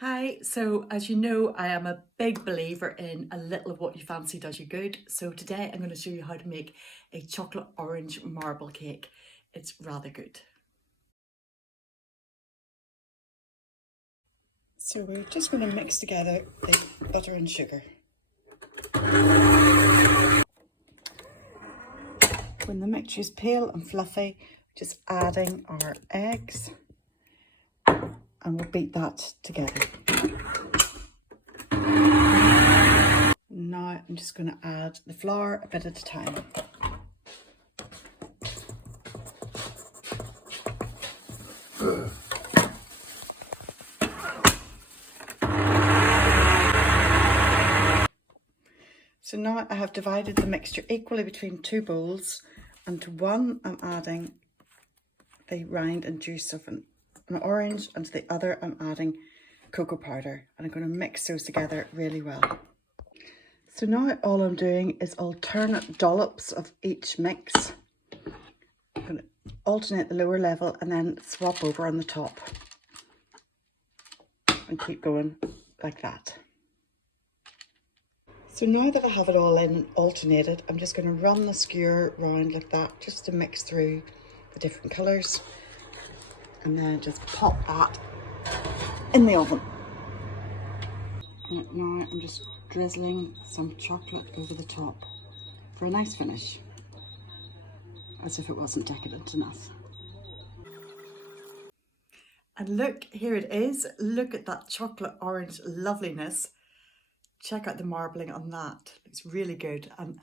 Hi, so as you know, I am a big believer in a little of what you fancy does you good. So today I'm going to show you how to make a chocolate orange marble cake. It's rather good. So we're just going to mix together the butter and sugar. When the mixture is pale and fluffy, just adding our eggs and we'll beat that together. Now I'm just going to add the flour a bit at a time. So now I have divided the mixture equally between two bowls, and to one I'm adding the rind and juice of an orange, and to the other I'm adding cocoa powder, and I'm going to mix those together really well. So now all I'm doing is alternate dollops of each mix. I'm going to alternate the lower level and then swap over on the top and keep going like that. So now that I have it all in and alternated, I'm just going to run the skewer round like that just to mix through the different colours, and then just pop that in the oven. And now I'm just drizzling some chocolate over the top for a nice finish, as if it wasn't decadent enough. And look, here it is. Look at that chocolate orange loveliness. Check out the marbling on that. It's really good. And